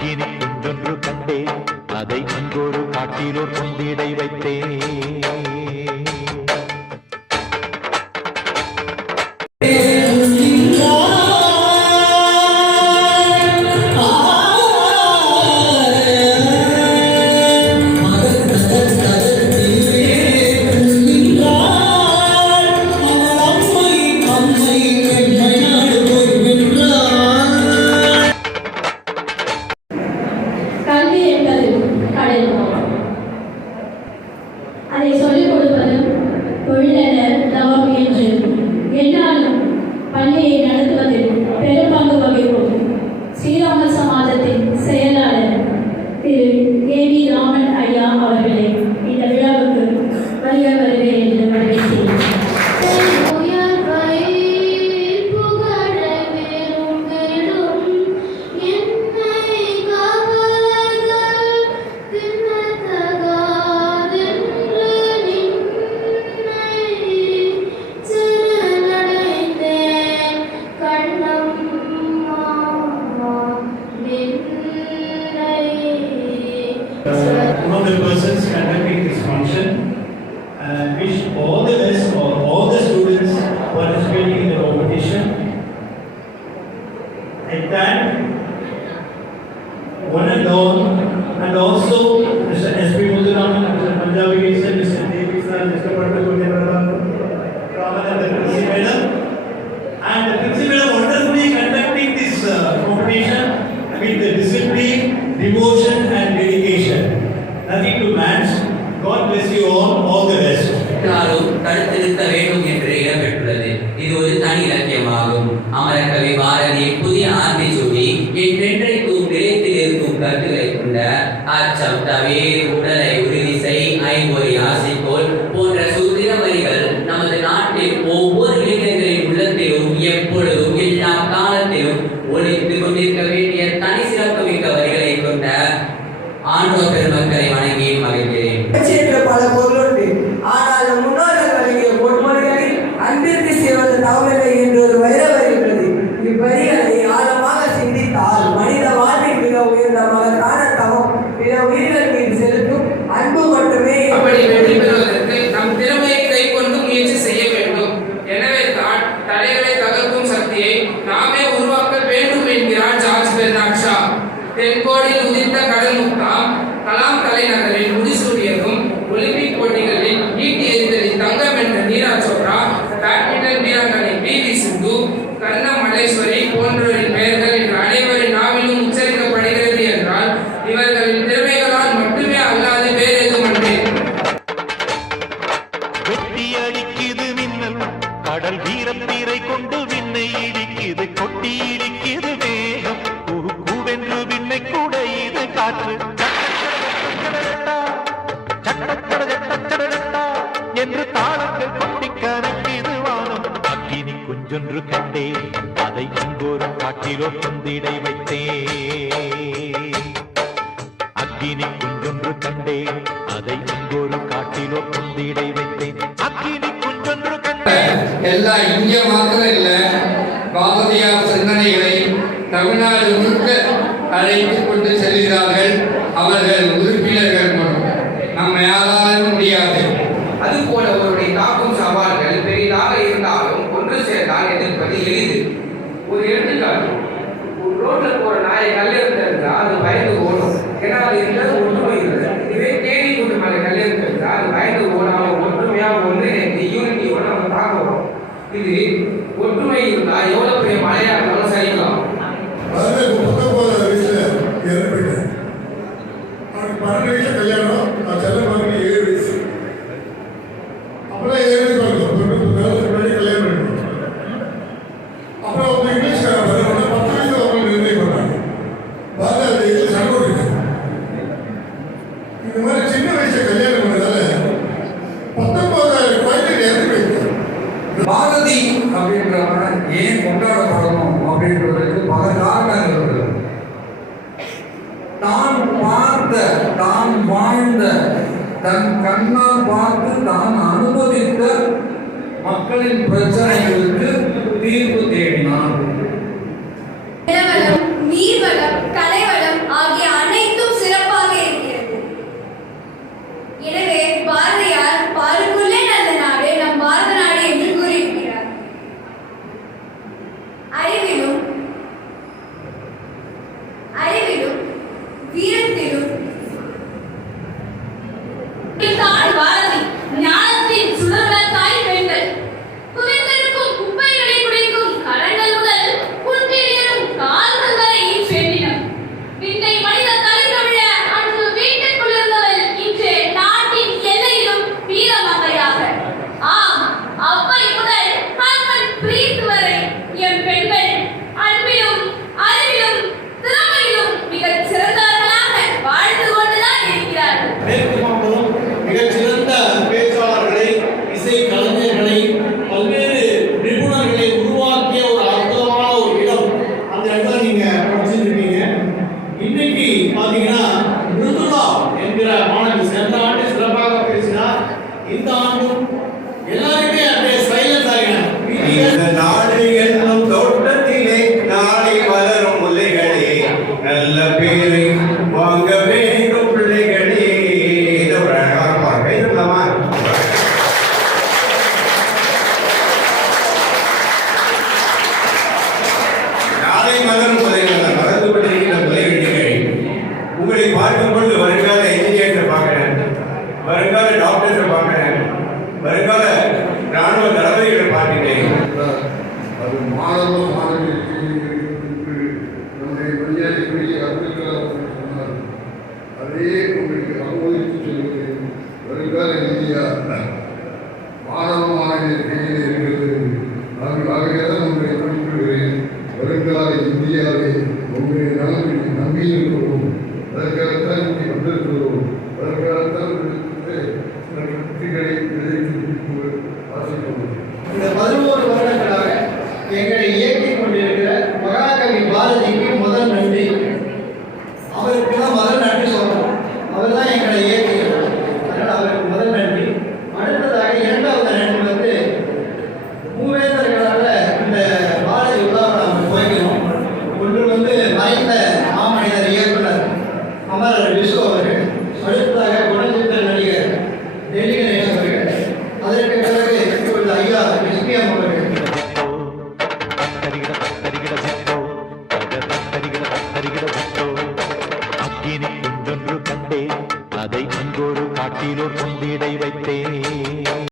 இனி ஒன்றொன்று கண்டேன். அதை அங்கொரு காட்டிலோர் கொண்டிடை வைத்தேன். and one and all, and also Mr. S.P. Muthuram, Mr. Punjabi, Mr. Devi, Mr. Mr. ஆதிசூடி இவ்வின்றை கூப்பிடத்தில் இருக்கும் கட்டுரை கொண்ட அச்சம் தவேர் உடலை உறுதிசை ஐம்பொறி ஆசைக்கோள் போன்ற சூத்திர வரிகள் நமது நாட்டில் ஒவ்வொரு இளைஞர்களின் உள்ளத்திலும் எப்பொழுதும் எல்லா காலத்திலும் ஒழித்து கொண்டிருக்க வேண்டிய தனி சிறப்பு மிக்க வரிகளை கொண்ட ஆண்டோர் பெருமக்களை வணங்கி மகிழ்கிறேன். பல பொருளுண்டு ஆனால் முன்னோர்கள் வழங்கிய பொன்மொழிகளில் அன்பிற்கு செய்வது தவறில்லை என்று ஒரு வைரவர் இவ்வரிகளை இது கொட்டியிருக்கிறது வேகம். கூவென்று விண்ணை கூட இது காற்று. என்று தாளங்கள் கொட்டி கணக்கிது வானம் அக்கினி குஞ்சொன்று கண்டேன் அதை இங்கோரும் காட்டிலோ கொந்திடை வைத்தேன் அக்கினி குஞ்சொன்று கண்டேன் அதை இங்கோரும் காட்டிலோ கொந்திடை வைத்தேன் அக்கினி குஞ்சொன்று கண்டேன் எல்லாம் இங்கே மாத்திரம் இல்லை தமிழ்நாடு முழுக்க அழைத்து கொண்டு செல்கிறார்கள் அவர்கள் உறுப்பினர்கள் மூலம் நம்ம யாராலும் முடியாது. அதுபோல அவருடைய தாக்கும் சவால்கள் பெரிதாக இருந்தாலும் ஒன்று சேர்ந்தால் எதிர்ப்பது எளிது. ஒரு எடுத்துக்காட்டு ஒரு தான் வாழ்ந்த தன் கண்ணால் பார்த்து தான் அனுபவித்த மக்களின் பிரச்சனைகளுக்கு ಅದು ಮಾಡಲು ಮಾಡಬೇಕು